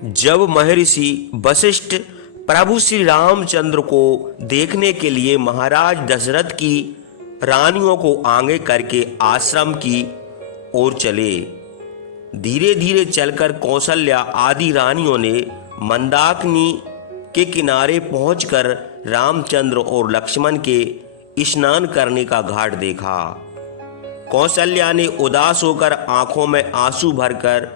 जब महर्षि वशिष्ठ प्रभु श्री रामचंद्र को देखने के लिए महाराज दशरथ की रानियों को आगे करके आश्रम की ओर चले, धीरे धीरे चलकर कौशल्या आदि रानियों ने मंदाकिनी के किनारे पहुंचकर रामचंद्र और लक्ष्मण के स्नान करने का घाट देखा। कौशल्या ने उदास होकर आंखों में आंसू भरकर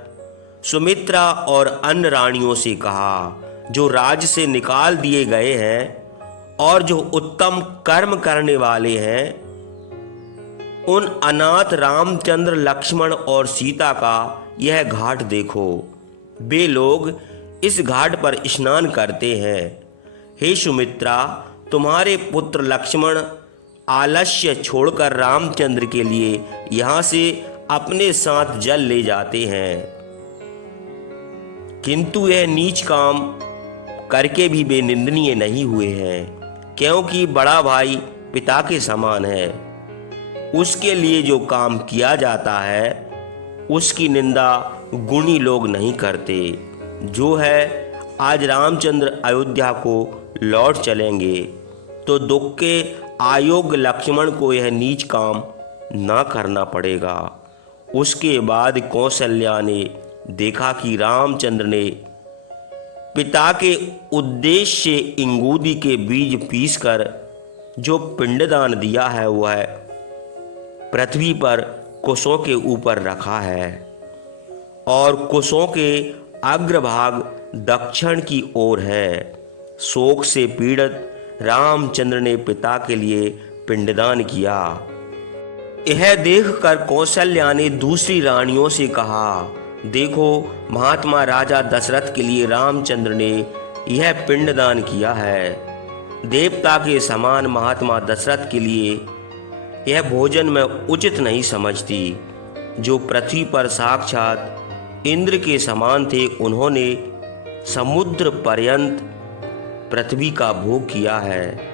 सुमित्रा और अन्य रानियों से कहा, जो राज्य से निकाल दिए गए हैं और जो उत्तम कर्म करने वाले हैं, उन अनाथ रामचंद्र, लक्ष्मण और सीता का यह घाट देखो। वे लोग इस घाट पर स्नान करते हैं। हे सुमित्रा, तुम्हारे पुत्र लक्ष्मण आलस्य छोड़कर रामचंद्र के लिए यहाँ से अपने साथ जल ले जाते हैं, किंतु यह नीच काम करके भी वे निंदनीय नहीं हुए हैं, क्योंकि बड़ा भाई पिता के समान है। उसके लिए जो काम किया जाता है उसकी निंदा गुणी लोग नहीं करते। जो है आज रामचंद्र अयोध्या को लौट चलेंगे तो दुख के अयोग्य लक्ष्मण को यह नीच काम न करना पड़ेगा। उसके बाद कौशल्या ने देखा कि रामचंद्र ने पिता के उद्देश्य से इंगूदी के बीज पीसकर जो पिंडदान दिया है वह पृथ्वी पर कुशों के ऊपर रखा है और कुशों के अग्रभाग दक्षिण की ओर है। शोक से पीड़ित रामचंद्र ने पिता के लिए पिंडदान किया। यह देखकर कौशल्या ने दूसरी रानियों से कहा, देखो, महात्मा राजा दशरथ के लिए रामचंद्र ने यह पिंडदान किया है। देवता के समान महात्मा दशरथ के लिए यह भोजन मैं उचित नहीं समझती। जो पृथ्वी पर साक्षात इंद्र के समान थे, उन्होंने समुद्र पर्यंत पृथ्वी का भोग किया है।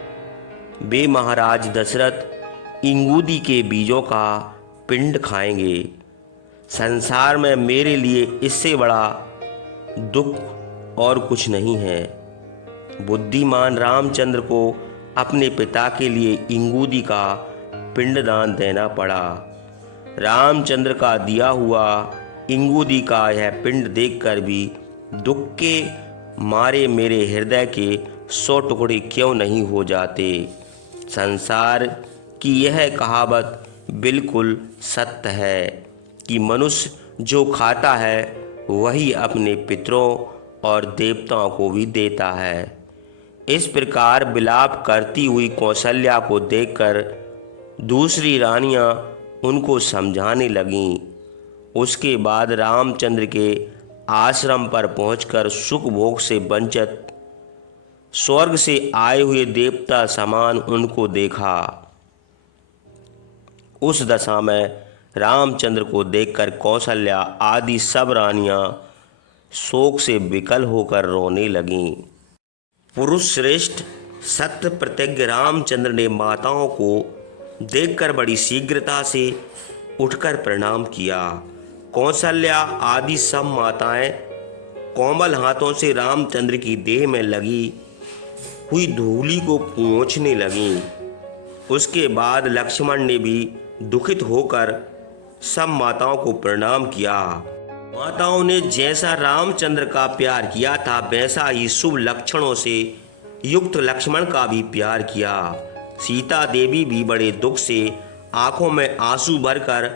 वे महाराज दशरथ इंगूदी के बीजों का पिंड खाएंगे। संसार में मेरे लिए इससे बड़ा दुख और कुछ नहीं है। बुद्धिमान रामचंद्र को अपने पिता के लिए इंगूदी का पिंडदान देना पड़ा। रामचंद्र का दिया हुआ इंगूदी का यह पिंड देखकर भी दुख के मारे मेरे हृदय के 100 टुकड़े क्यों नहीं हो जाते। संसार की यह कहावत बिल्कुल सत्य है कि मनुष्य जो खाता है वही अपने पितरों और देवताओं को भी देता है। इस प्रकार विलाप करती हुई कौशल्या को देखकर दूसरी रानियां उनको समझाने लगीं। उसके बाद रामचंद्र के आश्रम पर पहुंचकर सुख भोग से वंचित स्वर्ग से आए हुए देवता समान उनको देखा। उस दशा में रामचंद्र को देखकर कौशल्या आदि सब रानियां शोक से विकल होकर रोने लगीं। पुरुष श्रेष्ठ सत्य प्रतिज्ञ रामचंद्र ने माताओं को देखकर बड़ी शीघ्रता से उठकर प्रणाम किया। कौशल्या आदि सब माताएं कोमल हाथों से रामचंद्र की देह में लगी हुई धूलि को पोंछने लगीं। उसके बाद लक्ष्मण ने भी दुखित होकर सब माताओं को प्रणाम किया। माताओं ने जैसा रामचंद्र का प्यार किया था वैसा ही शुभ लक्षणों से युक्त लक्ष्मण का भी प्यार किया। सीता देवी भी बड़े दुख से आंखों में आंसू भरकर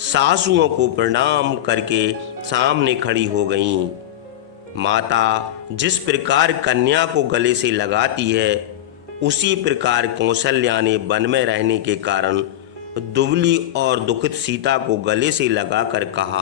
सासुओं को प्रणाम करके सामने खड़ी हो गईं। माता जिस प्रकार कन्या को गले से लगाती है उसी प्रकार कौशल्या ने वन में रहने के कारण दुबली और दुखित सीता को गले से लगाकर कहा,